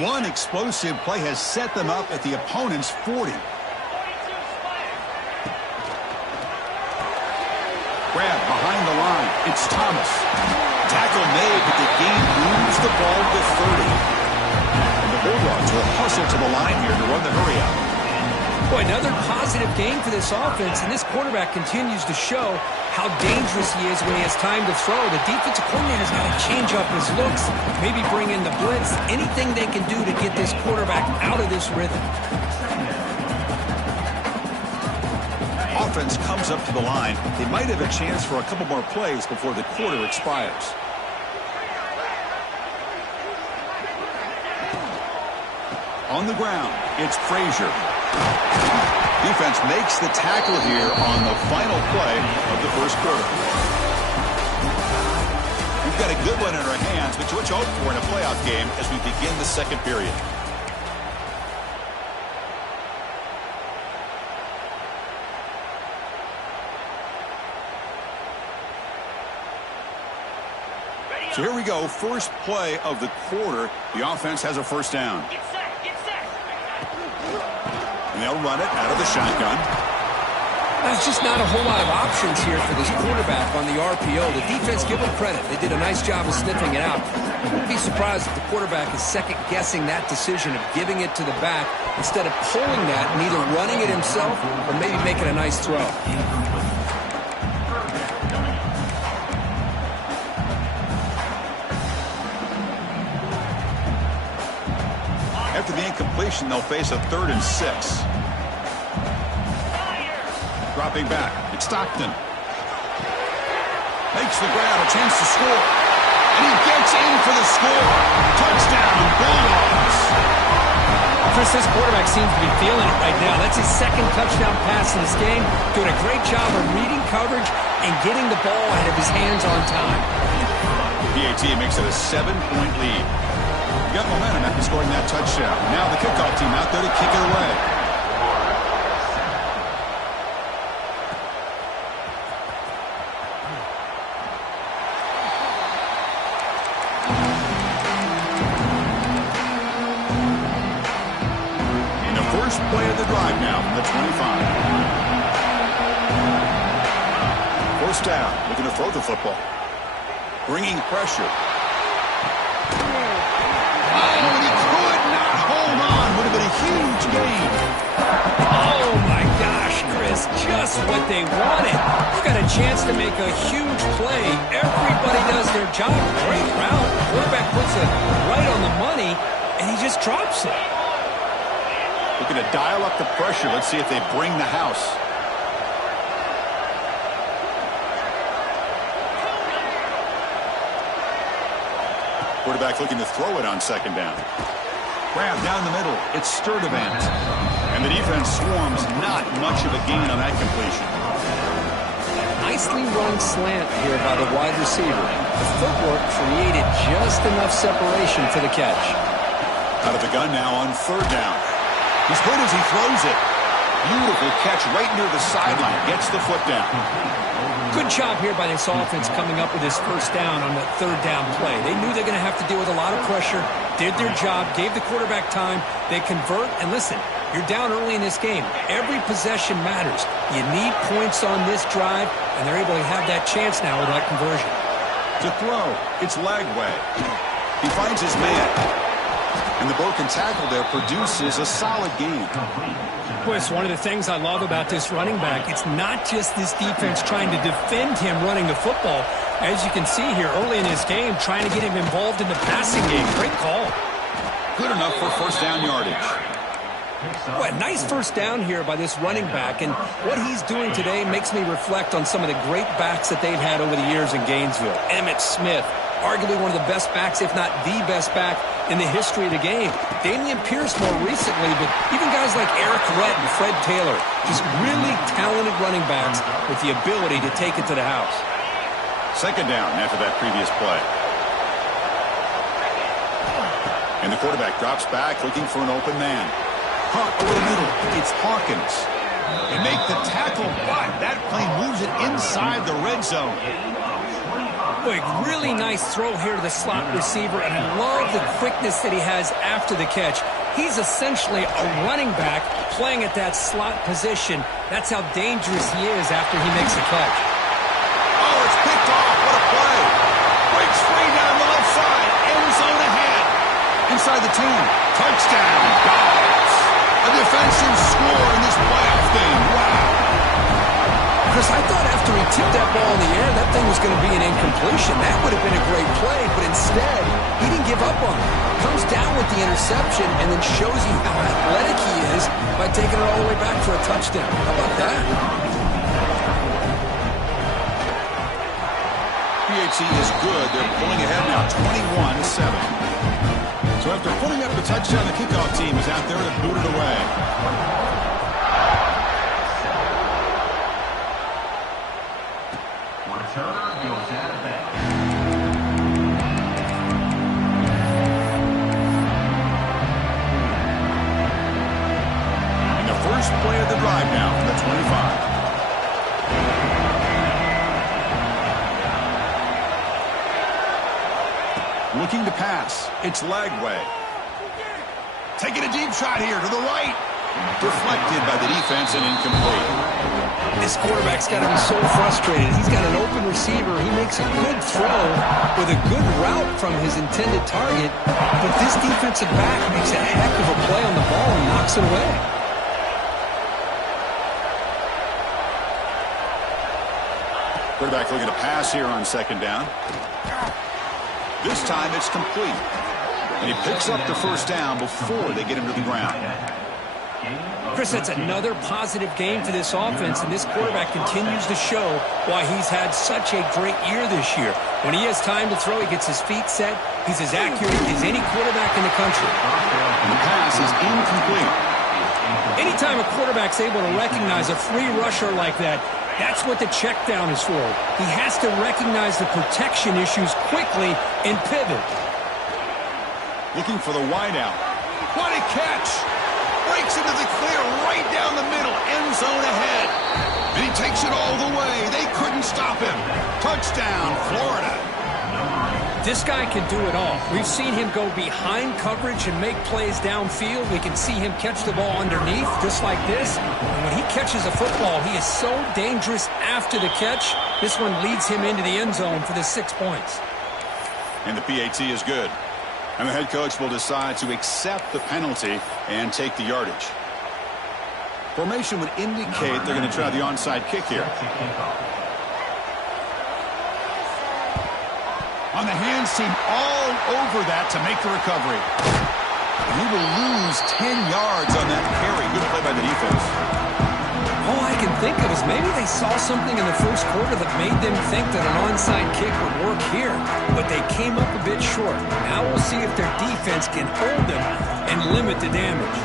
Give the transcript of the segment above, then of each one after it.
One explosive play has set them up at the opponent's 40. Grab behind the line. It's Thomas. Tackle made, but the game moves the ball to 30. And the Bulldogs will hustle to the line here to run the hurry out. Boy, another positive game for this offense, and this quarterback continues to show how dangerous he is when he has time to throw. The defensive coordinator's got to change up his looks, maybe bring in the blitz, anything they can do to get this quarterback out of this rhythm. Offense comes up to the line. They might have a chance for a couple more plays before the quarter expires. On the ground, it's Frazier. Defense makes the tackle here on the final play of the first quarter. We've got a good one in our hands, but what you hope for in a playoff game as we begin the second period. So here we go, first play of the quarter. The offense has a first down. Get set. And they'll run it out of the shotgun. There's just not a whole lot of options here for this quarterback on the RPO. The defense, give them credit. They did a nice job of sniffing it out. I wouldn't be surprised if the quarterback is second-guessing that decision of giving it to the back instead of pulling that and either running it himself or maybe making a nice throw. After the incompletion, they'll face a 3rd and 6. Dropping back, it's Stockton. Makes the grab, a chance to score. And he gets in for the score. Touchdown, Bulldogs. Chris, this quarterback seems to be feeling it right now. That's his second touchdown pass in this game. Doing a great job of reading coverage and getting the ball out of his hands on time. PAT makes it a 7-point lead. Got momentum after scoring that touchdown. Now the kickoff team out there to kick it away. In the first play of the drive now from the 25. First down, looking to throw the football. Bringing pressure. Huge gain. Oh, my gosh, Chris, just what they wanted. You got a chance to make a huge play. Everybody does their job. Great route. Quarterback puts it right on the money, and he just drops it. Looking to dial up the pressure. Let's see if they bring the house. Quarterback looking to throw it on second down. Grab down the middle. It's Sturdivant. And the defense swarms. Not much of a gain on that completion. Nicely run slant here by the wide receiver. The footwork created just enough separation for the catch. Out of the gun now on 3rd down. He's good as he throws it. Beautiful catch right near the sideline. Gets the foot down. Good job here by this offense coming up with this first down on that 3rd down play. They knew they're going to have to deal with a lot of pressure, did their job, gave the quarterback time. They convert, and listen, you're down early in this game. Every possession matters. You need points on this drive, and they're able to have that chance now with that conversion. To throw, it's Lagway. He finds his man. And the broken tackle there produces a solid gain. Boy, it's one of the things I love about this running back. It's not just this defense trying to defend him running the football. As you can see here early in this game, trying to get him involved in the passing game. Great call. Good enough for first down yardage. Boy, nice first down here by this running back. And what he's doing today makes me reflect on some of the great backs that they've had over the years in Gainesville. Emmitt Smith, arguably one of the best backs, if not the best back in the history of the game. Damian Pierce more recently, but even guys like Eric Redd and Fred Taylor, just really talented running backs with the ability to take it to the house. Second down after that previous play. And the quarterback drops back looking for an open man. Caught over the middle. It's Hawkins. They make the tackle, but that play moves it inside the red zone. Boy, really nice throw here to the slot receiver, and I love the quickness that he has after the catch. He's essentially a running back playing at that slot position. That's how dangerous he is after he makes a catch. Oh, it's picked off. What a play. Breaks free down the left side. End zone ahead. Inside the 10. Touchdown. Dogs. A defensive score in this playoff game. Wow. Chris, I thought after he tipped that ball in the air, that thing was going to be an incompletion. That would have been a great play, but instead, he didn't give up on it. Comes down with the interception and then shows you how athletic he is by taking it all the way back for a touchdown. How about that? PHC is good. They're pulling ahead now, 21-7. So after putting up the touchdown, the kickoff team is out there to boot it away. And the first play of the drive now from the 25. Looking to pass. It's Lagway. Taking a deep shot here to the right. Deflected by the defense and incomplete. This quarterback's got to be so frustrated. He's got an open receiver. He makes a good throw with a good route from his intended target. But this defensive back makes a heck of a play on the ball and knocks it away. Quarterback looking to pass here on second down. This time it's complete. And he picks up the first down before they get him to the ground. Chris, that's another positive game for this offense, and this quarterback continues to show why he's had such a great year this year. When he has time to throw, he gets his feet set. He's as accurate as any quarterback in the country. And the pass is incomplete. Anytime a quarterback's able to recognize a free rusher like that, that's what the check down is for. He has to recognize the protection issues quickly and pivot. Looking for the wideout. What a catch! Breaks into the clear right down the middle. End zone ahead. And he takes it all the way. They couldn't stop him. Touchdown, Florida. This guy can do it all. We've seen him go behind coverage and make plays downfield. We can see him catch the ball underneath, just like this. And when he catches a football, he is so dangerous after the catch. This one leads him into the end zone for the 6 points. And the PAT is good. And the head coach will decide to accept the penalty and take the yardage. Formation would indicate they're going to try the onside kick here. On the hands team all over that to make the recovery. And he will lose 10 yards on that carry. Good play by the defense. All I can think of is maybe they saw something in the first quarter that made them think that an onside kick would work here, but they came up a bit short. Now we'll see if their defense can hold them and limit the damage.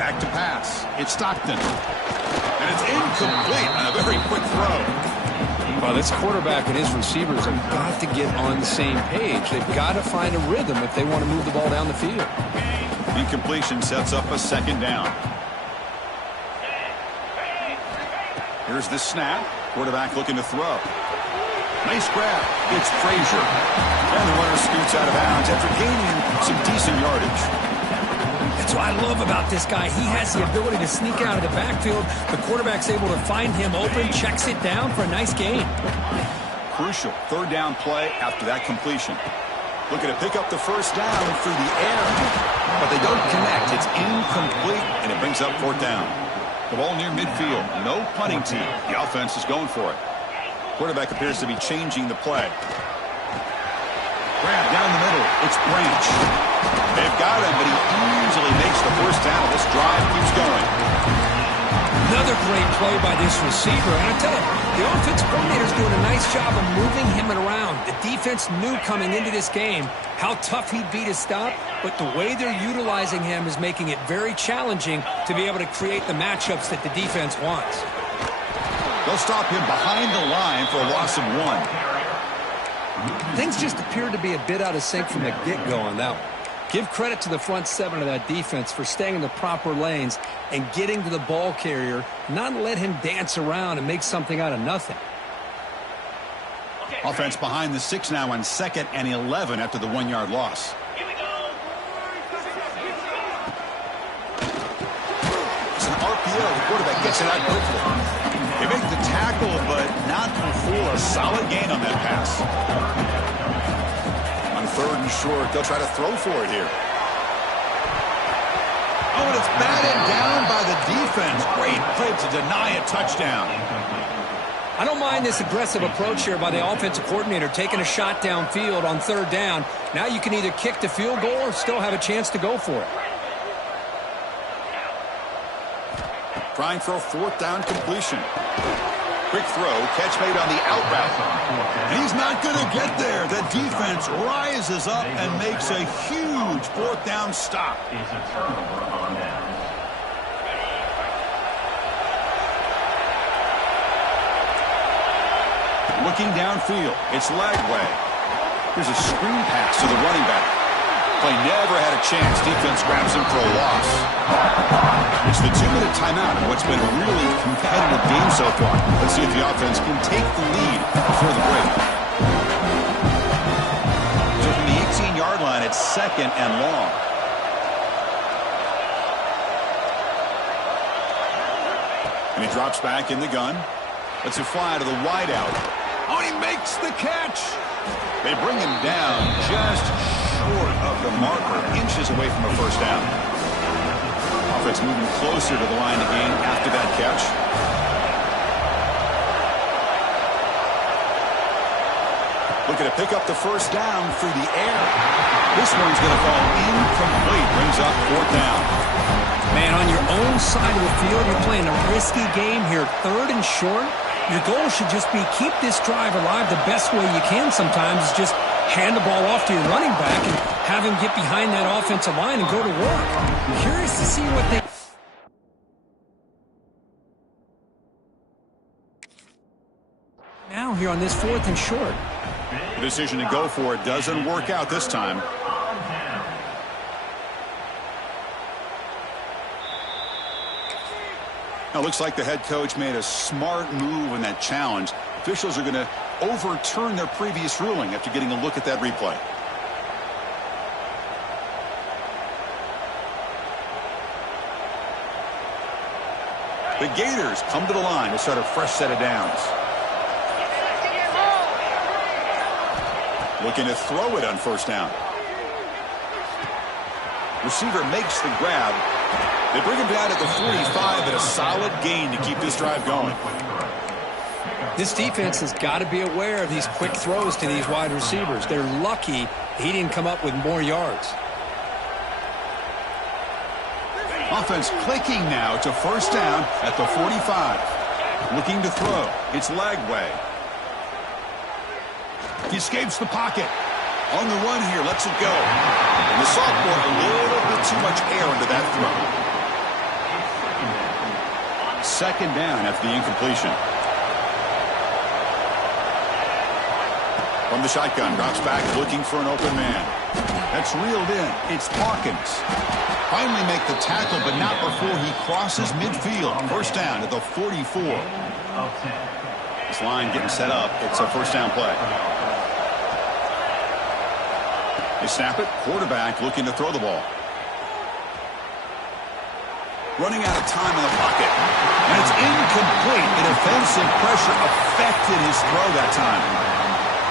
Back to pass. It's Stockton. And it's incomplete on a very quick throw. Well, this quarterback and his receivers have got to get on the same page. They've got to find a rhythm if they want to move the ball down the field. Incompletion sets up a second down. Here's the snap. Quarterback looking to throw. Nice grab. It's Frazier. And the runner scoots out of bounds after gaining some decent yardage. That's what I love about this guy. He has the ability to sneak out of the backfield. The quarterback's able to find him open, checks it down for a nice gain. Crucial third down play after that completion. Looking to pick up the first down through the air, but they don't connect. It's incomplete, and it brings up fourth down. The ball near midfield. No punting team. The offense is going for it. Quarterback appears to be changing the play. Grab down the middle. It's Branch. They've got him, but he easily makes the first down. This drive keeps going. Another great play by this receiver. And I tell you, the offensive coordinator's doing a nice job of moving him around. The defense knew coming into this game how tough he'd be to stop, but the way they're utilizing him is making it very challenging to be able to create the matchups that the defense wants. They'll stop him behind the line for a loss of 1. Things just appeared to be a bit out of sync from the get-go on that one. Give credit to the front seven of that defense for staying in the proper lanes and getting to the ball carrier, not let him dance around and make something out of nothing. Offense behind the 6 now on 2nd and 11 after the 1-yard loss. It's an RPO. The quarterback gets it out quickly. They make the tackle, but not before a solid gain on that pass. On 3rd and short, they'll try to throw for it here. Oh, and it's batted down by the defense. Great play to deny a touchdown. I don't mind this aggressive approach here by the offensive coordinator, taking a shot downfield on 3rd down. Now you can either kick the field goal or still have a chance to go for it. Trying for a 4th down completion. Quick throw, catch made on the out route. And he's not going to get there. The defense rises up and makes a huge 4th down stop. It's a turnover on downs. Looking downfield, it's Lagway. Here's a screen pass to the running back. Play never had a chance. Defense grabs him for a loss. It's the 2-minute timeout in what's been a really competitive game so far. Let's see if the offense can take the lead before the break. So from the 18-yard line, it's 2nd and long. And he drops back in the gun. Lets it fly to the wideout. Oh, he makes the catch. They bring him down just short of the marker, inches away from a 1st down. Offense moving closer to the line of game after that catch. Looking to pick up the 1st down through the air. This one's going to fall incomplete. Brings up 4th down. Man, on your own side of the field, you're playing a risky game here. 3rd and short. Your goal should just be keep this drive alive the best way you can sometimes is just hand the ball off to your running back and have him get behind that offensive line and go to work. I'm curious to see what they... Now here on this 4th and short. The decision to go for it doesn't work out this time. Now, looks like the head coach made a smart move in that challenge. Officials are going to overturn their previous ruling after getting a look at that replay. The Gators come to the line to start a fresh set of downs. Looking to throw it on 1st down. Receiver makes the grab. They bring him down at the 45 at a solid gain to keep this drive going. This defense has got to be aware of these quick throws to these wide receivers. They're lucky he didn't come up with more yards. Offense clicking now to 1st down at the 45. Looking to throw. It's Lagway. He escapes the pocket. On the run here, lets it go. And the sophomore, a little bit too much air into that throw. 2nd down after the incompletion. From the shotgun, drops back looking for an open man. That's reeled in. It's Hawkins. Finally make the tackle, but not before he crosses midfield. 1st down at the 44. This line getting set up. It's a 1st down play. They snap it. Quarterback looking to throw the ball. Running out of time in the pocket. And it's incomplete. And offensive pressure affected his throw that time.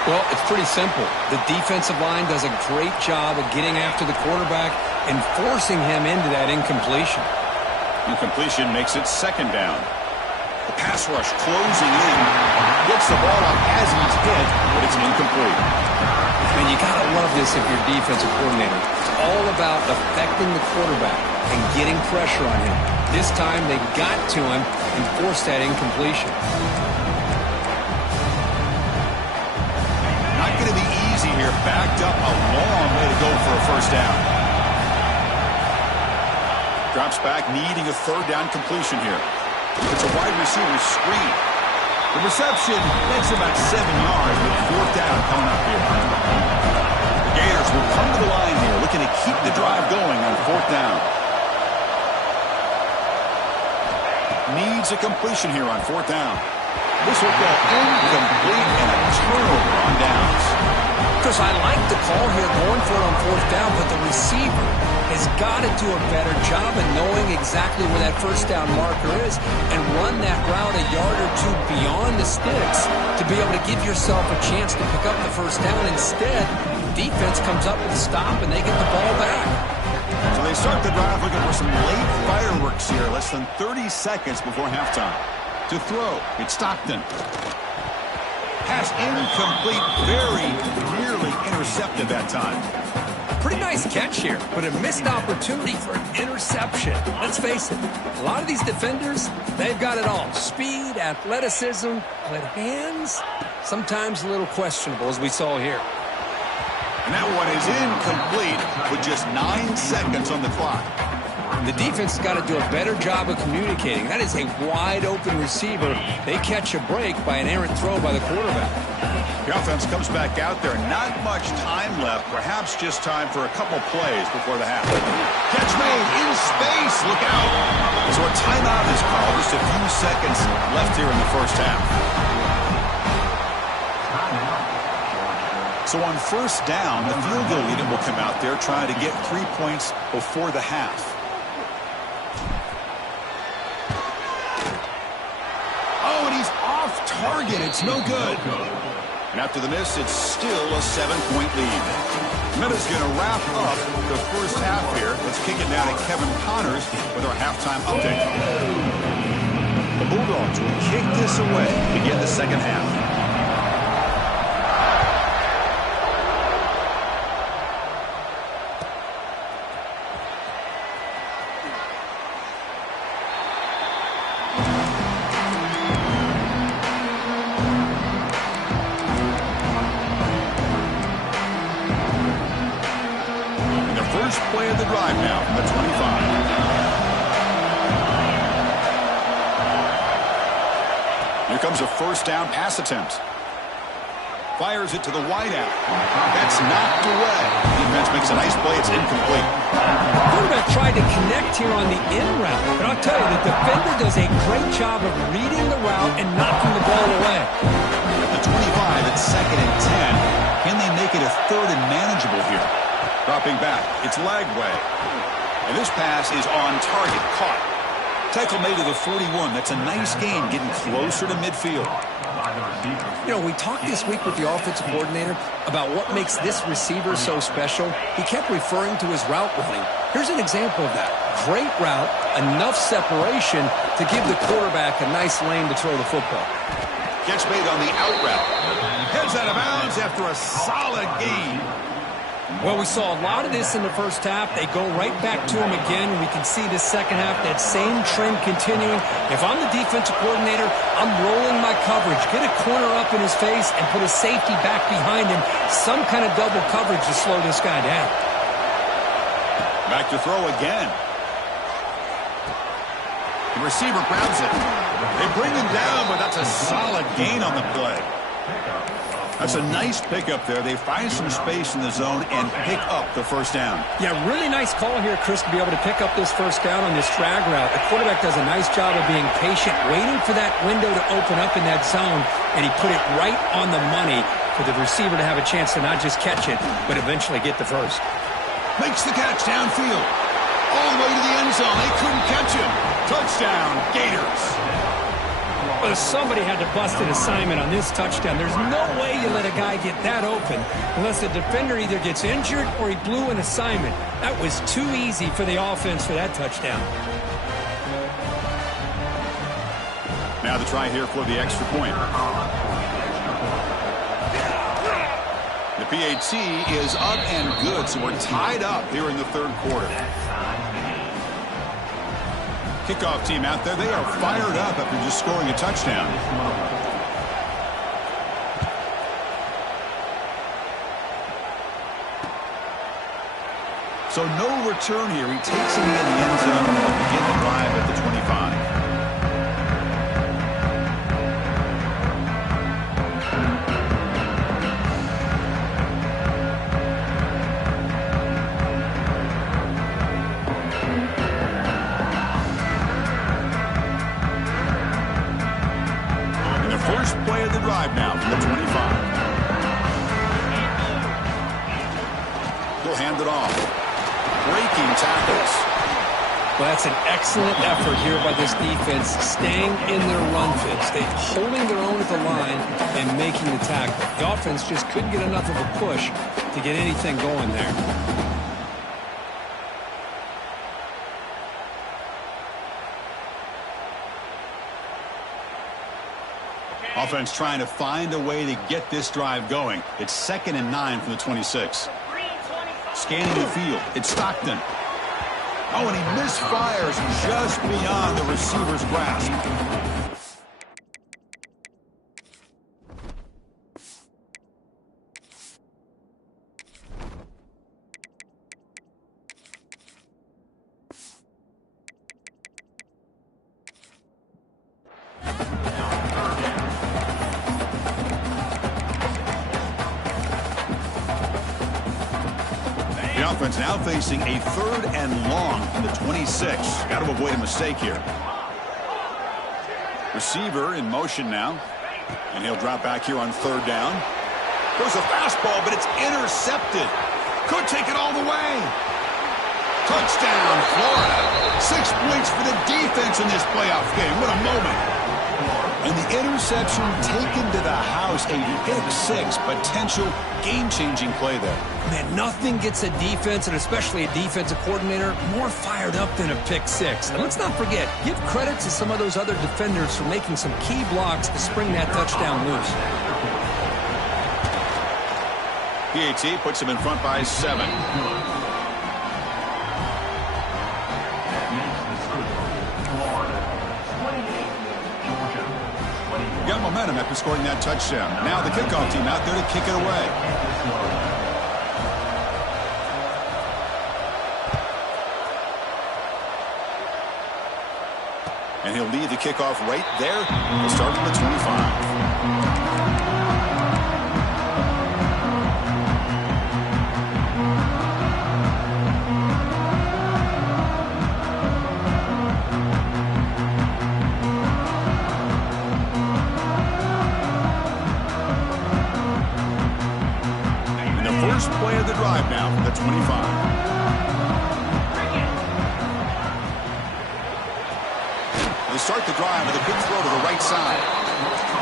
Well, it's pretty simple. The defensive line does a great job of getting after the quarterback and forcing him into that incompletion. Incompletion makes it 2nd down. The pass rush closing in. Gets the ball up as he's hit, but it's incomplete. And you got to love this if you're defensive coordinator. It's all about affecting the quarterback and getting pressure on him. This time they got to him and forced that incompletion. Not going to be easy here. Backed up a long way to go for a 1st down. Drops back, needing a 3rd down completion here. It's a wide receiver screen. The reception makes about 7 yards with 4th down coming up here. The Gators will come to the line here, looking to keep the drive going on 4th down. Needs a completion here on 4th down. This will go incomplete and a turnover Chris, I like the call here going for it on fourth down, but the receiver has got to do a better job of knowing exactly where that first down marker is and run that route a yard or two beyond the sticks to be able to give yourself a chance to pick up the first down. Instead, defense comes up with a stop and they get the ball back. So they start the drive looking for some late fireworks here, less than 30 seconds before halftime. To throw, it's Stockton. Pass incomplete, very nearly intercepted that time. Pretty nice catch here, but a missed opportunity for an interception. Let's face it, a lot of these defenders, they've got it all. Speed, athleticism, but hands, sometimes a little questionable, as we saw here. And that one is incomplete with just 9 seconds on the clock. The defense has got to do a better job of communicating. That is a wide-open receiver. They catch a break by an errant throw by the quarterback. The offense comes back out there. Not much time left. Perhaps just time for a couple plays before the half. Catch made in space. Look out. So a timeout is called. Just a few seconds left here in the first half. So on first down, the field goal unit will come out there trying to get 3 points before the half. Oh, and he's off target. It's no good. And after the miss, it's still a 7-point lead. Meta's going to wrap up the first half here. Let's kick it down to Kevin Connors with our halftime update. The Bulldogs will kick this away to begin the second half. Play of the drive now from the 25. Here comes a first down pass attempt. Fires it to the wideout. That's knocked away. Defense makes a nice play. It's incomplete. Quarterback tried to connect here on the in route, but I'll tell you, the defender does a great job of reading the route and knocking the ball away. At the 25, it's 2nd and 10. Can they make it a 3rd and manageable here? Dropping back, it's Lagway. And this pass is on target, caught. Tackle made to the 41. That's a nice gain, getting closer to midfield. You know, we talked this week with the offensive coordinator about what makes this receiver so special. He kept referring to his route running. Here's an example of that. Great route, enough separation to give the quarterback a nice lane to throw the football. Catch made on the out route. Heads out of bounds after a solid gain. Well, we saw a lot of this in the first half. They go right back to him again. We can see the second half, that same trend continuing. If I'm the defensive coordinator, I'm rolling my coverage. Get a corner up in his face and put a safety back behind him. Some kind of double coverage to slow this guy down. Back to throw again. The receiver grabs it. They bring him down, but that's a solid gain on the play. That's a nice pickup there. They find some space in the zone and pick up the first down. Yeah, really nice call here, Chris, to be able to pick up this first down on this drag route. The quarterback does a nice job of being patient, waiting for that window to open up in that zone, and he put it right on the money for the receiver to have a chance to not just catch it, but eventually get the first. Makes the catch downfield. All the way to the end zone. They couldn't catch him. Touchdown, Gators. Well, somebody had to bust an assignment on this touchdown. There's no way you let a guy get that open unless the defender either gets injured or he blew an assignment. That was too easy for the offense for that touchdown. Now the try here for the extra point. The PAT is up and good, so we're tied up here in the third quarter. Kickoff team out there, they are fired up after just scoring a touchdown. So no return here. He takes it in the end zone and will begin the drive at the 25. First play of the drive now from the 25. hand it off. Breaking tackles. Well, that's an excellent effort here by this defense, staying in their run fits. They're holding their own at the line and making the tackle. The offense just couldn't get enough of a push to get anything going there. Offense trying to find a way to get this drive going. It's 2nd and 9 from the 26. Scanning the field. It's Stockton. Oh, and he misfires just beyond the receiver's grasp. The offense now facing a 3rd and long from the 26. Got to avoid a mistake here. Receiver in motion now. And he'll drop back here on 3rd down. Goes a fastball, but it's intercepted. Could take it all the way. Touchdown, Florida. 6 points for the defense in this playoff game. What a moment. And the interception taken to the house, a pick-6, potential game-changing play there. Man, nothing gets a defense, and especially a defensive coordinator, more fired up than a pick-6. And let's not forget, give credit to some of those other defenders for making some key blocks to spring that touchdown loose. PAT puts him in front by 7. Got momentum after scoring that touchdown. Now the kickoff team out there to kick it away. And he'll lead the kickoff right there. He'll start from the 25. First play of the drive now from the 25. They start the drive with a big throw to the right side.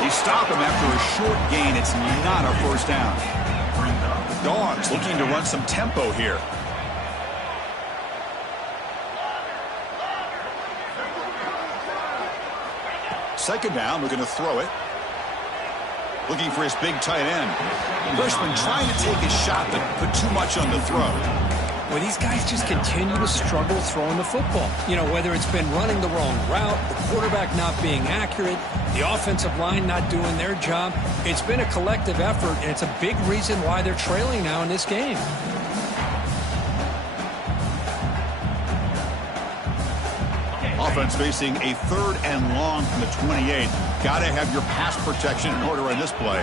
They stop him after a short gain. It's not a first down. Dogs looking to run some tempo here. Second down, we're going to throw it. Looking for his big tight end. Freshman trying to take his shot, but put too much on the throw. Well, these guys just continue to struggle throwing the football. You know, whether it's been running the wrong route, the quarterback not being accurate, the offensive line not doing their job. It's been a collective effort, and it's a big reason why they're trailing now in this game. Offense facing a 3rd and long from the 28. Got to have your pass protection in order on this play.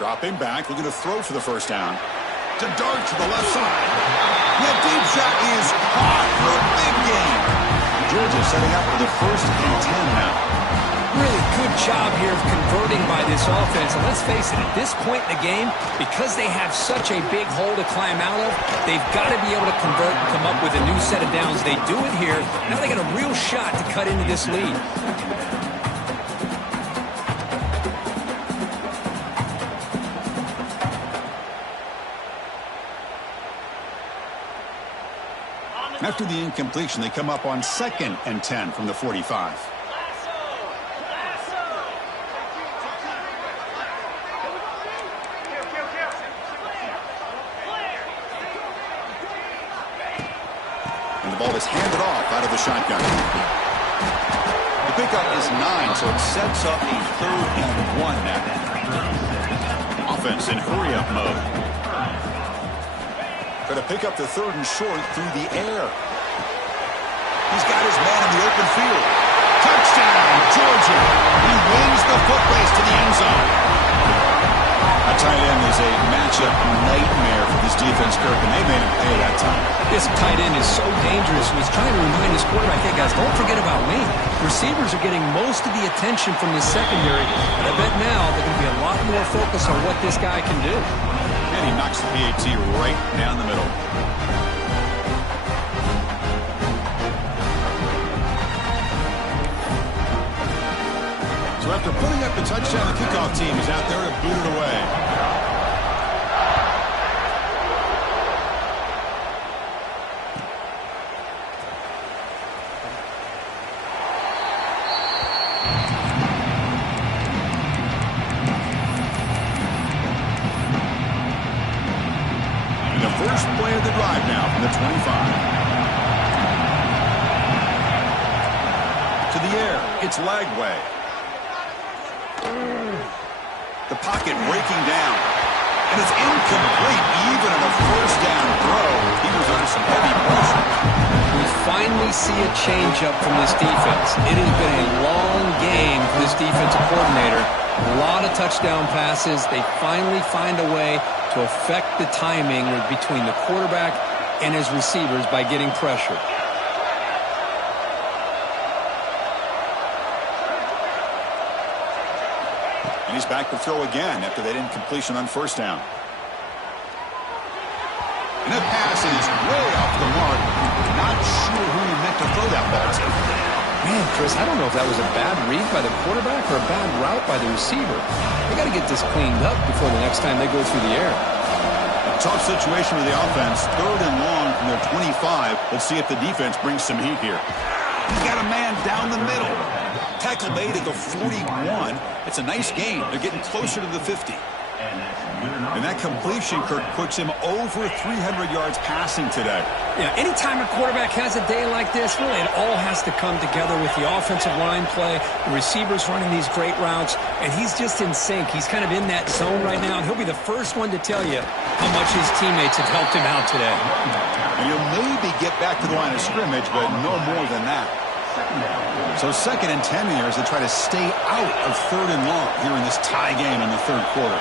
Dropping back, looking to throw for the first down. To dart to the left side. That deep shot is caught for a big gain. Georgia setting up for the 1st and 10 now. Really good job here of converting by this offense. And let's face it, at this point in the game, because they have such a big hole to climb out of, they've got to be able to convert and come up with a new set of downs. They do it here. Now they got a real shot to cut into this lead. After the incompletion, they come up on 2nd and 10 from the 45. And the ball is handed off out of the shotgun. The pickup is 9, so it sets up a 3rd and 1 now. Offense in hurry-up mode. Going to pick up the 3rd and short through the air. He's got his man in the open field. Touchdown, Georgia. He wins the foot race to the end zone. A A tight end is a matchup nightmare for this defense, Kirk, and they made him pay that time. This tight end is so dangerous. He was trying to remind his quarterback, hey, guys, don't forget about me. Receivers are getting most of the attention from this secondary, and I bet now they're going to be a lot more focused on what this guy can do. And he knocks the PAT right down the middle. So after putting up the touchdown, the kickoff team is out there to boot it away. And the first play of the drive now from the 25. To the air, it's Lagway. The pocket breaking down. And it's incomplete even on a first down throw. He was under some heavy pressure. We finally see a change-up from this defense. It has been a long game for this defensive coordinator. A lot of touchdown passes. They finally find a way to affect the timing between the quarterback and his receivers by getting pressure. And he's back to throw again after that incompletion on first down. And that pass is way off the mark. Not sure who he meant to throw that ball to. Man, Chris, I don't know if that was a bad read by the quarterback or a bad route by the receiver. They got to get this cleaned up before the next time they go through the air. A tough situation with the offense. 3rd and long from their 25. Let's see if the defense brings some heat here. He's got a man down the middle. Tackle made at the 41. It's a nice gain. They're getting closer to the 50. And that completion, Kirk, puts him over 300 yards passing today. Yeah, anytime a quarterback has a day like this, really it all has to come together with the offensive line play, the receivers running these great routes, and he's just in sync. He's kind of in that zone right now, and he'll be the first one to tell you how much his teammates have helped him out today. And he'll maybe get back to the line of scrimmage, but no more than that. So 2nd and 10 here as they try to stay out of 3rd and long here in this tie game in the 3rd quarter.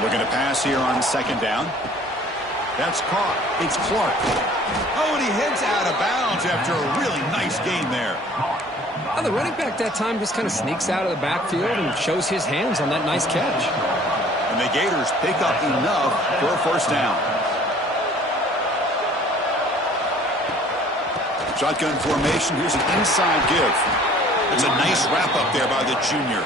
Looking to pass here on 2nd down. That's caught. It's Clark. Oh, and he heads out of bounds after a really nice gain there. Well, the running back that time just kind of sneaks out of the backfield and shows his hands on that nice catch. And the Gators pick up enough for a first down. Shotgun formation. Here's an inside give. It's a nice wrap-up there by the junior.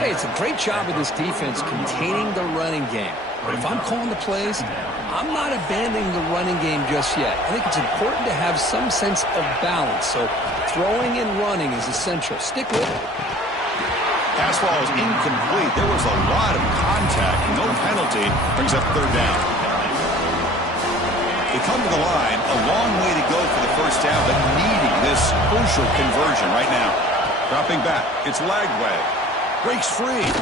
Hey, it's a great job of this defense containing the running game. But if I'm calling the plays, I'm not abandoning the running game just yet. I think it's important to have some sense of balance. So throwing and running is essential. Stick with it. Pass ball is incomplete. There was a lot of contact. No penalty. Brings up 3rd down. They come to the line. A long way to go for the first down, but needing this crucial conversion right now. Dropping back. It's Lagway. Breaks free. Incomplete.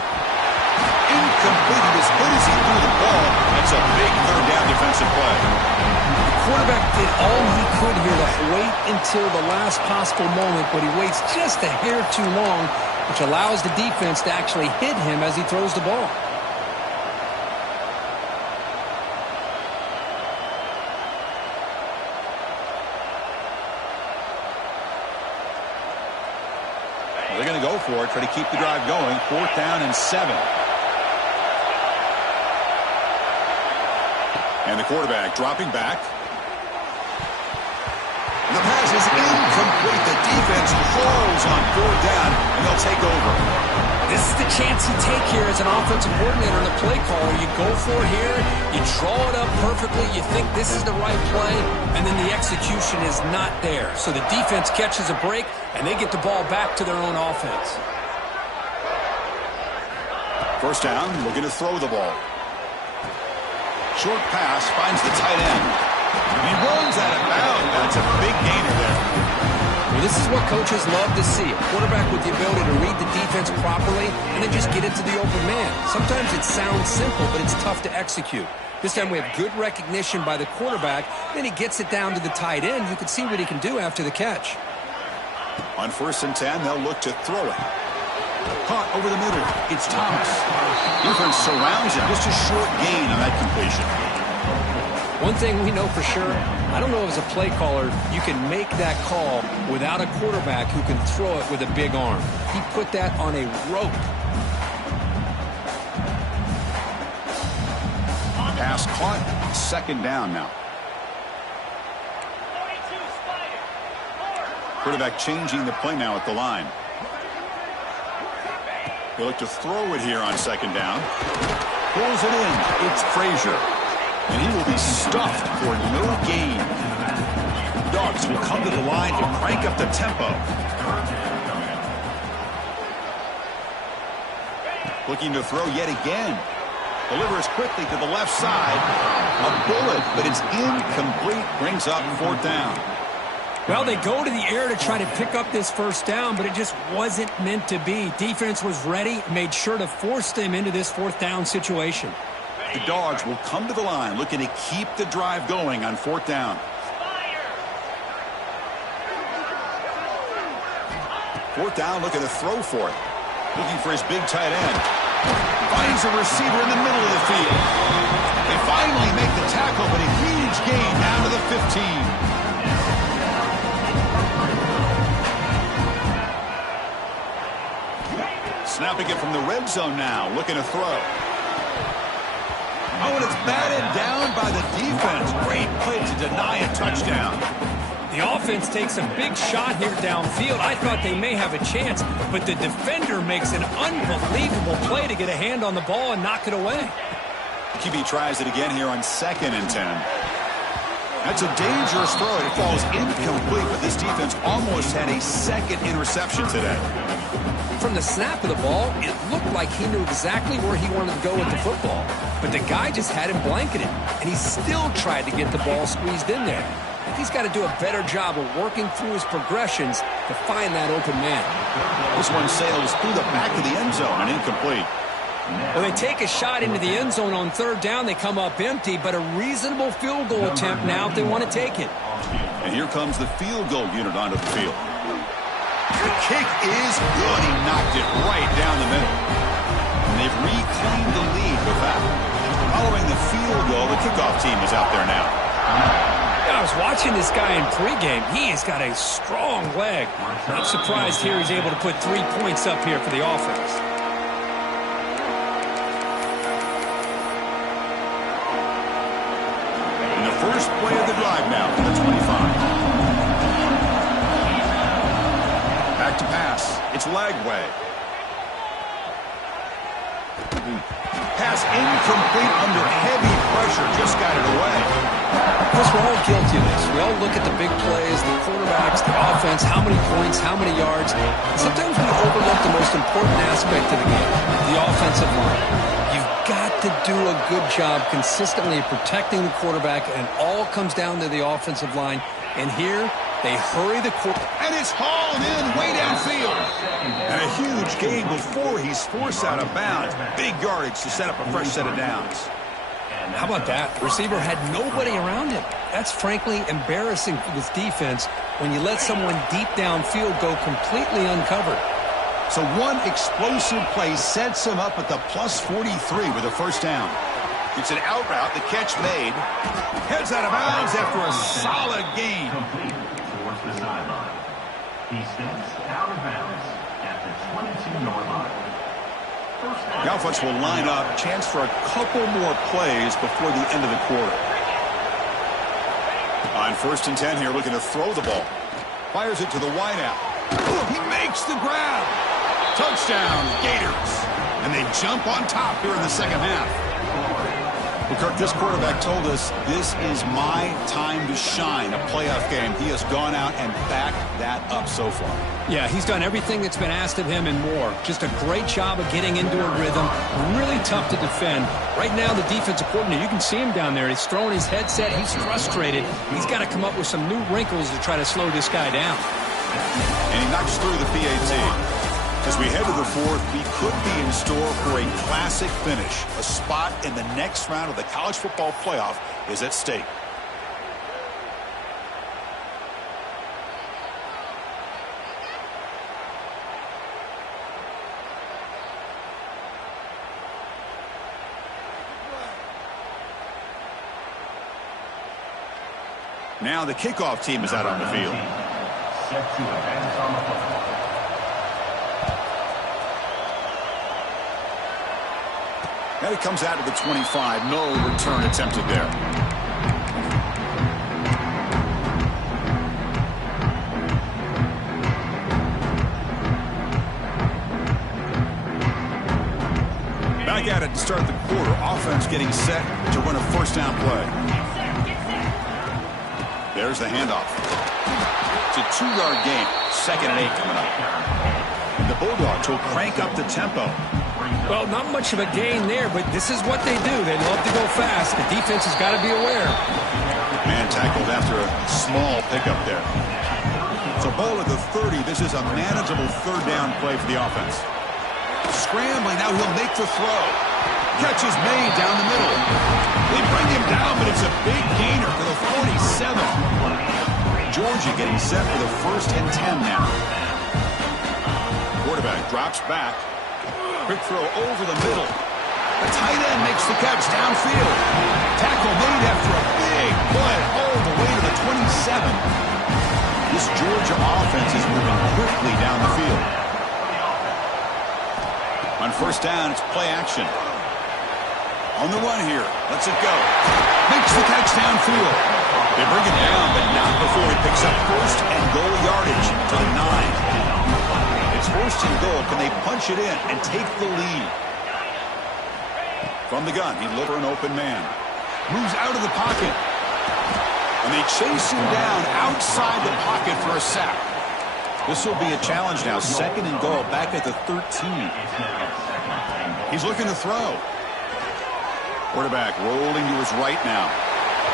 As good as he threw the ball, that's a big 3rd down defensive play. The quarterback did all he could here to wait until the last possible moment, but he waits just a hair too long, which allows the defense to actually hit him as he throws the ball. They're going to go for it, try to keep the drive going. 4th down and 7. And the quarterback dropping back. And the pass is incomplete. The defense holds on 4th down, and they'll take over. This is the chance you take here as an offensive coordinator and a play caller. You go for it here, you draw it up perfectly, you think this is the right play, and then the execution is not there. So the defense catches a break, and they get the ball back to their own offense. First down, looking to throw the ball. Short pass, finds the tight end. And he runs out of bounds. That's a big gainer there. Well, this is what coaches love to see. A quarterback with the ability to read the defense properly and then just get it to the open man. Sometimes it sounds simple, but it's tough to execute. This time we have good recognition by the quarterback. Then he gets it down to the tight end. You can see what he can do after the catch. On 1st and 10, they'll look to throw it. Caught over the middle. It's Thomas. Defense surrounds him. Just a short gain on that completion. One thing we know for sure, I don't know as a play caller, you can make that call without a quarterback who can throw it with a big arm. He put that on a rope. Pass caught. Second down now. Quarterback changing the play now at the line. They look to throw it here on second down. Pulls it in. It's Frazier. And he will be stuffed for no gain. Dogs will come to the line to crank up the tempo. Looking to throw yet again. Delivers quickly to the left side. A bullet, but it's incomplete. Brings up fourth down. Well, they go to the air to try to pick up this first down, but it just wasn't meant to be. Defense was ready, made sure to force them into this fourth down situation. The Dogs will come to the line looking to keep the drive going on fourth down. Fourth down, looking to throw for it. Looking for his big tight end. Finds a receiver in the middle of the field. They finally make the tackle, but a huge gain down to the 15. Snapping it from the red zone now, looking to throw. Oh, and it's batted down by the defense. Great play to deny a touchdown. The offense takes a big shot here downfield. I thought they may have a chance, but the defender makes an unbelievable play to get a hand on the ball and knock it away. QB tries it again here on 2nd and 10. That's a dangerous throw. It falls incomplete, but this defense almost had a second interception today. From the snap of the ball, it looked like he knew exactly where he wanted to go with the football. But the guy just had him blanketed, and he still tried to get the ball squeezed in there. He's got to do a better job of working through his progressions to find that open man. This one sails through the back of the end zone and incomplete. Well, they take a shot into the end zone on third down. They come up empty, but a reasonable field goal attempt now if they want to take it. And here comes the field goal unit onto the field. The kick is good. He knocked it right down the middle. And they've reclaimed the lead with that. Following the field goal, the kickoff team is out there now. I was watching this guy in pregame. He has got a strong leg. Not surprised here he's able to put 3 points up here for the offense. And the first play of the drive now from the 25. Back to pass. It's Lagway. Pass incomplete under heavy pressure. Just got it away. Chris, we're all guilty of this. We all look at the big plays, the quarterbacks, the offense, how many points, how many yards. And sometimes we overlook the most important aspect of the game, the offensive line. You've got to do a good job consistently protecting the quarterback, and it all comes down to the offensive line. And here, they hurry the quarterback. And it's hauled in way downfield. And a huge gain before he's forced out of bounds. Big yardage to set up a fresh set of downs. How about that? The receiver had nobody around him. That's frankly embarrassing for this defense when you let someone deep downfield go completely uncovered. So one explosive play sets him up at the plus 43 with a first down. It's an out route, the catch made. Heads out of bounds after a solid gain. Complete towards the sideline. He steps out of bounds at the 22-yard line. The offense will line up. Chance for a couple more plays before the end of the quarter. On 1st and 10 here, looking to throw the ball. Fires it to the wideout. He makes the grab. Touchdown, Gators. And they jump on top here in the second half. Well, Kirk, this quarterback told us this is my time to shine, a playoff game. He has gone out and backed that up so far. Yeah, he's done everything that's been asked of him and more. Just a great job of getting into a rhythm. Really tough to defend. Right now, the defensive coordinator, you can see him down there. He's throwing his headset. He's frustrated. He's got to come up with some new wrinkles to try to slow this guy down. And he knocks through the PAT. As we head to the fourth, we could be in store for a classic finish. A spot in the next round of the college football playoff is at stake. Now the kickoff team is out on the field. Set to advance on the football. And it comes out to the 25. No return attempted there. Back at it to start the quarter. Offense getting set to run a first down play. There's the handoff. It's a 2-yard gain. 2nd and 8 coming up. And the Bulldogs will crank up the tempo. Well, not much of a gain there, but this is what they do. They love to go fast. The defense has got to be aware. Man tackled after a small pickup there. So ball at the 30. This is a manageable 3rd down play for the offense. Scrambling. Now he'll make the throw. Catch is made down the middle. They bring him down, but it's a big gainer for the 47. Georgia getting set for the 1st and 10 now. Quarterback drops back. Quick throw over the middle. The tight end makes the catch downfield. Tackle made after a big play all the way to the 27. This Georgia offense is moving quickly down the field. On 1st down, it's play action. On the run here. Lets it go. Makes the catch downfield. They bring it down, but not before he picks up 1st and goal yardage to the 9. It's 1st and goal. Can they punch it in and take the lead? From the gun, he looks for an open man. Moves out of the pocket. And they chase him down outside the pocket for a sack. This will be a challenge now. 2nd and goal back at the 13. He's looking to throw. Quarterback rolling to his right now.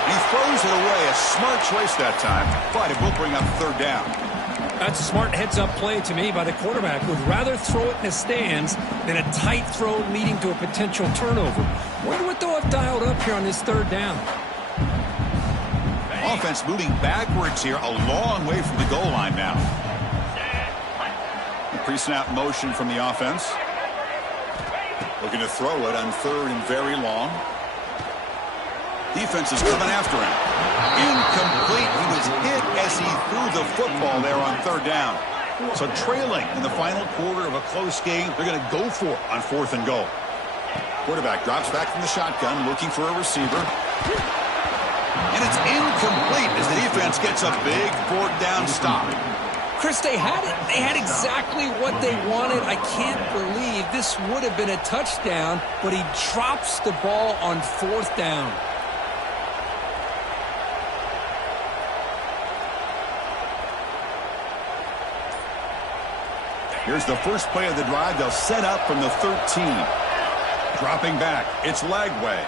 He throws it away. A smart choice that time, but it will bring up 3rd down. That's a smart heads-up play to me by the quarterback. Would rather throw it in the stands than a tight throw leading to a potential turnover. Wonder what they'll have dialed up here on this 3rd down. Offense moving backwards here, a long way from the goal line now. Pre-snap motion from the offense. Looking to throw it on 3rd and very long. Defense is coming after him. Incomplete. He was hit as he threw the football there on 3rd down. So trailing in the final quarter of a close game, they're going to go for it on 4th and goal. Quarterback drops back from the shotgun, looking for a receiver. And it's incomplete as the defense gets a big 4th down stop. Chris, they had it. They had exactly what they wanted. I can't believe this would have been a touchdown, but he drops the ball on 4th down. Here's the first play of the drive. They'll set up from the 13. Dropping back. It's Lagway.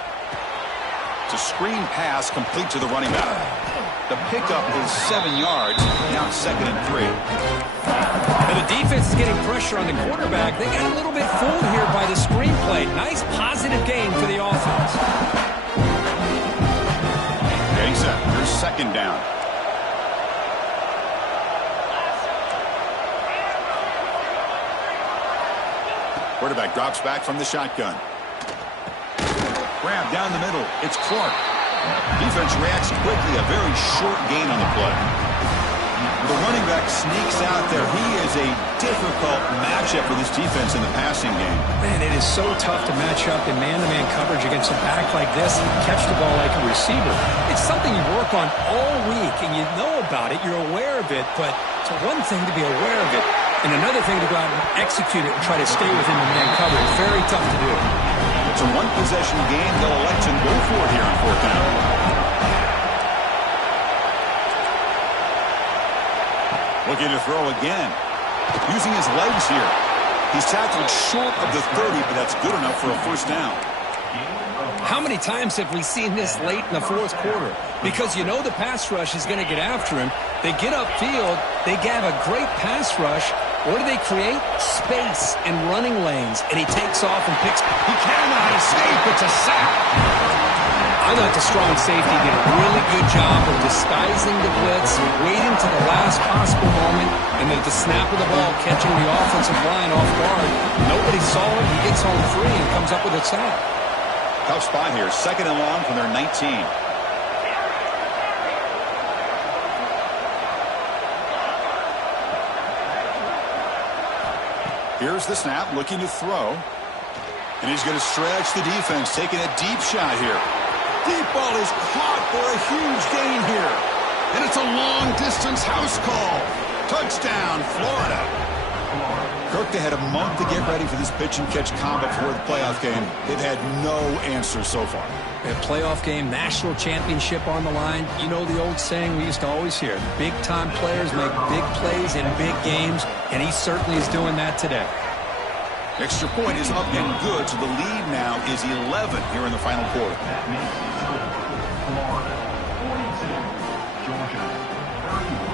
It's a screen pass complete to the running back. The pickup is 7 yards. Now it's 2nd and 3. And the defense is getting pressure on the quarterback. They got a little bit fooled here by the screenplay. Nice positive gain for the offense. Getting set. Here's 2nd down. Quarterback drops back from the shotgun. Grab down the middle. It's Clark. Defense reacts quickly. A very short gain on the play. The running back sneaks out there. He is a difficult matchup for this defense in the passing game. Man, it is so tough to match up in man-to-man coverage against a back like this and catch the ball like a receiver. It's something you work on all week, and you know about it. You're aware of it, but it's one thing to be aware of it, and another thing to go out and execute it and try to stay within the man coverage. Very tough to do. It's a one-possession game. They'll elect to go for it here on 4th down. Looking to throw again. Using his legs here. He's tackled short of the 30, but that's good enough for a 1st down. How many times have we seen this late in the 4th quarter? Because you know the pass rush is going to get after him. They get upfield. They have a great pass rush. What do they create? Space and running lanes. And he takes off and picks. He cannot escape. It's a sack. I thought the strong safety did a really good job of disguising the blitz, waiting to the last possible moment, and then at the snap of the ball, catching the offensive line off guard. Nobody saw it. He gets home free and comes up with a sack. Tough spot here. 2nd and long from their 19. Here's the snap, looking to throw. And he's going to stretch the defense, taking a deep shot here. Deep ball is caught for a huge gain here. And it's a long-distance house call. Touchdown, Florida. Kirk, they had a month to get ready for this pitch-and-catch combo before the playoff game. They've had no answers so far. A playoff game, national championship on the line. You know the old saying we used to always hear, big-time players make big plays in big games, and he certainly is doing that today. Extra point is up and good, so the lead now is 11 here in the final quarter. That makes it Florida 42, Georgia 31.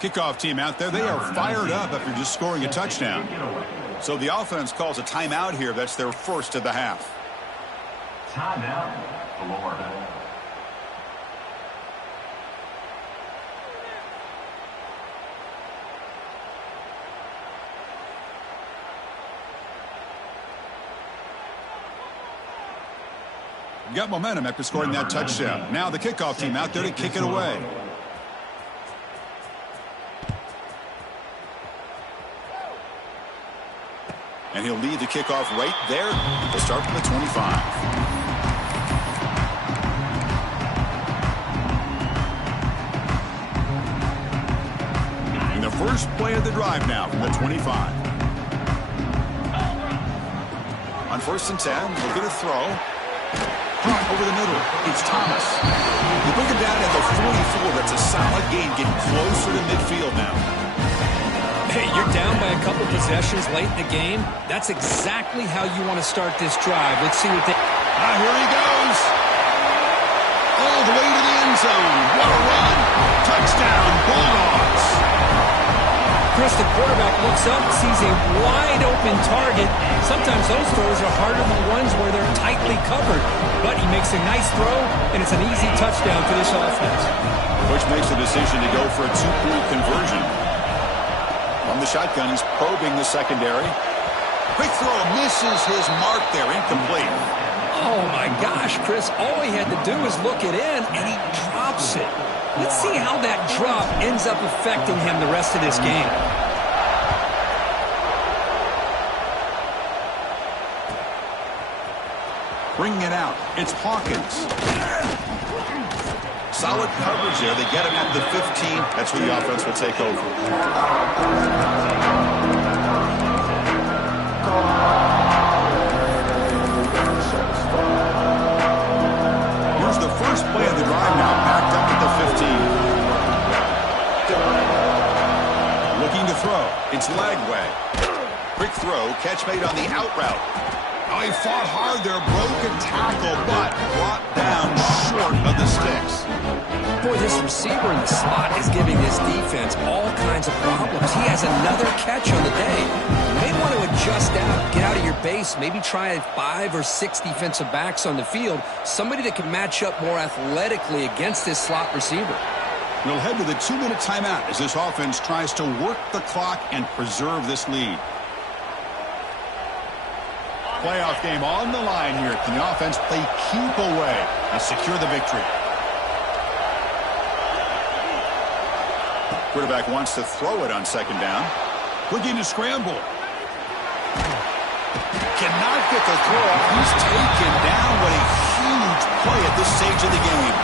Kickoff team out there, they are fired up after just scoring a touchdown. So the offense calls a timeout here. That's their first of the half. Timeout, Florida. Got momentum after scoring that touchdown. Now the kickoff team out there to kick it away. And he'll lead the kickoff right there. We'll start from the 25. And the first play of the drive now from the 25. On 1st and 10, we'll get a throw. Over the middle, it's Thomas. You bring him down at the 44. That's a solid gain, getting closer to midfield now. Hey, you're down by a couple possessions late in the game. That's exactly how you want to start this drive. Let's see what they... Here he goes. All the way to the end zone. What a run. Touchdown, Bulldogs. Chris, the quarterback looks up, sees a wide-open target. Sometimes those throws are harder than ones where they're tightly covered. But he makes a nice throw, and it's an easy touchdown for this offense. Coach makes the decision to go for a two-point conversion. From the shotgun, he's probing the secondary. Quick throw, misses his mark there, incomplete. Oh, my gosh, Chris. All he had to do was look it in, and he drops it. Let's see how that drop ends up affecting him the rest of this game. Bringing it out, it's Hawkins. Solid coverage there. They get him at the 15. That's where the offense will take over. Here's the first play of the drive now, packed up at the 15. Looking to throw. It's Lagway. Quick throw, catch made on the out route. Oh, he fought hard there, broke a tackle, but brought down short of the sticks. Boy, this receiver in the slot is giving this defense all kinds of problems. He has another catch on the day. You may want to adjust out, get out of your base, maybe try 5 or 6 defensive backs on the field, somebody that can match up more athletically against this slot receiver. We'll head to the 2-minute timeout as this offense tries to work the clock and preserve this lead. Playoff game on the line here. Can the offense play keep away and secure the victory? Quarterback wants to throw it on 2nd down. Looking to scramble. Cannot get the throw off. He's taken down. What a huge play at this stage of the game.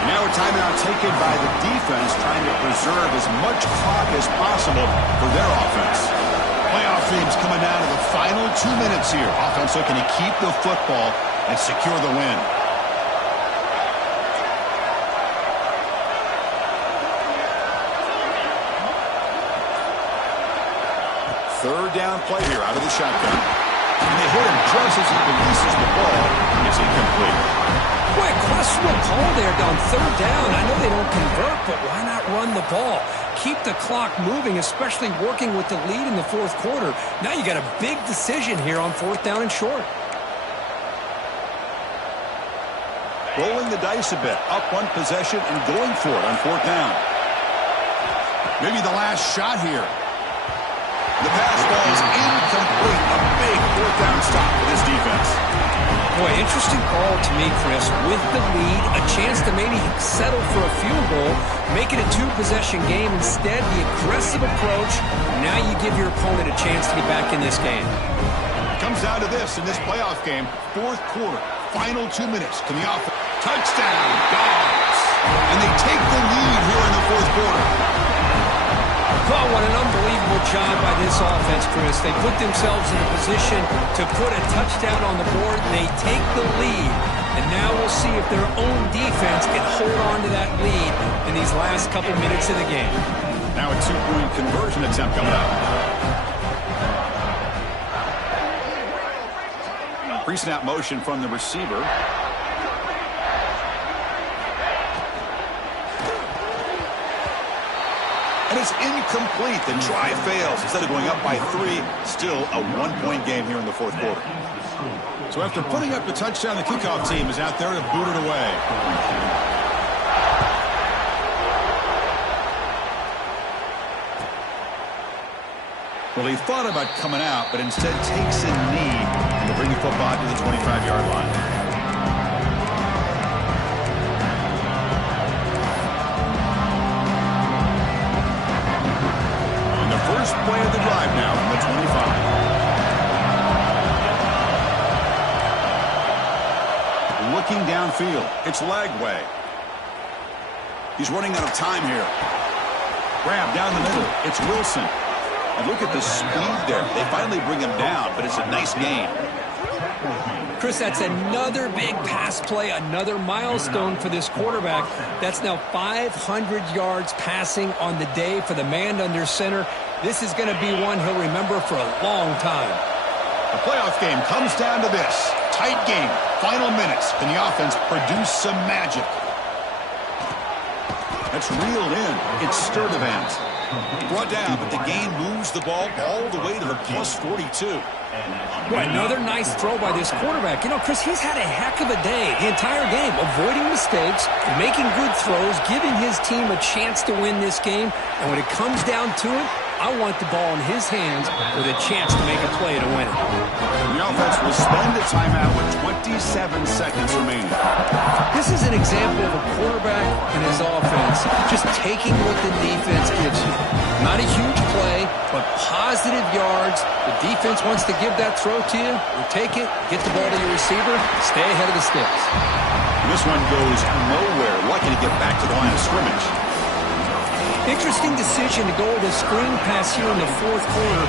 And now a timeout taken by the defense, trying to preserve as much clock as possible for their offense. Playoff themes coming down to the final 2 minutes here. Offense looking to keep the football and secure the win. Third down play here out of the shotgun. And they hit him just as he releases the ball. It's incomplete. Boy, questionable call there on 3rd down. I know they don't convert, but why not run the ball? keep the clock moving, especially working with the lead in the fourth quarter. Now you got a big decision here on fourth down and short. Rolling the dice a bit, up one possession and going for it on fourth down. Maybe the last shot here. The pass ball is incomplete. A big fourth down stop for this defense. Boy, interesting call to me, Chris. With the lead, a chance to maybe settle for a field goal, make it a two-possession game. Instead, the aggressive approach. Now you give your opponent a chance to get back in this game. It comes down to this in this playoff game. Fourth quarter, final 2 minutes. Can the offense? Touchdown, Dogs. And they take the lead here in the fourth quarter. Oh, what an unbelievable job by this offense, Chris. They put themselves in a position to put a touchdown on the board. They take the lead. And now we'll see if their own defense can hold on to that lead in these last couple minutes of the game. Now a two-point conversion attempt coming up. Pre-snap motion from the receiver. And it's incomplete. The try fails. Instead of going up by 3, still a one-point game here in the fourth quarter. So after putting up the touchdown, the kickoff team is out there to boot it away. Well, he thought about coming out, but instead takes a knee and will bring the football to the 25-yard line. First play of the drive now from the 25. Looking downfield. It's Lagway. He's running out of time here. Grab down the middle. It's Wilson. And look at the speed there. They finally bring him down, but it's a nice gain. Chris, that's another big pass play, another milestone for this quarterback. That's now 500 yards passing on the day for the man under center. This is going to be one he'll remember for a long time. The playoff game comes down to this. Tight game. Final minutes. Can the offense produce some magic? That's reeled in. It's Sturdivant. Brought down, but the game moves the ball all the way to the plus 42. Boy, another nice throw by this quarterback. You know, Chris, he's had a heck of a day the entire game, avoiding mistakes, making good throws, giving his team a chance to win this game. And when it comes down to it, I want the ball in his hands with a chance to make a play to win it. The offense will spend a timeout with 27 seconds remaining. This is an example of a quarterback and his offense just taking what the defense gives you. Not a huge play, but positive yards. The defense wants to give that throw to you. You take it, get the ball to your receiver, stay ahead of the sticks. This one goes nowhere. Lucky to get back to the line of scrimmage. Interesting decision to go with a screen pass here in the fourth quarter,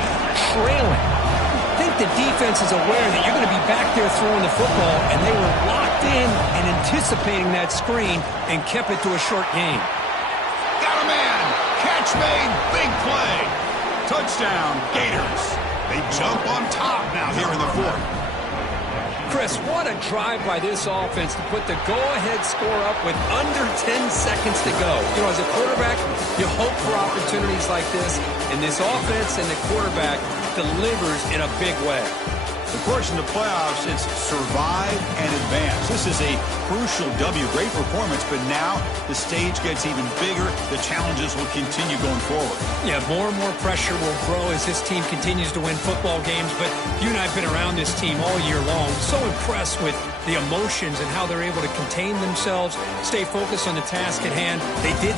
trailing. I think the defense is aware that you're going to be back there throwing the football, and they were locked in and anticipating that screen and kept it to a short gain. Got a man. Catch made. Big play. Touchdown, Gators. They jump on top now here in the fourth. Chris, what a drive by this offense to put the go-ahead score up with under 10 seconds to go. You know, as a quarterback, you hope for opportunities like this, and this offense and the quarterback delivers in a big way. Of course, in the playoffs, it's survive and advance. This is a crucial W. Great performance, but now the stage gets even bigger. The challenges will continue going forward. Yeah, more and more pressure will grow as this team continues to win football games, but you and I have been around this team all year long. So impressed with the emotions and how they're able to contain themselves, stay focused on the task at hand. They did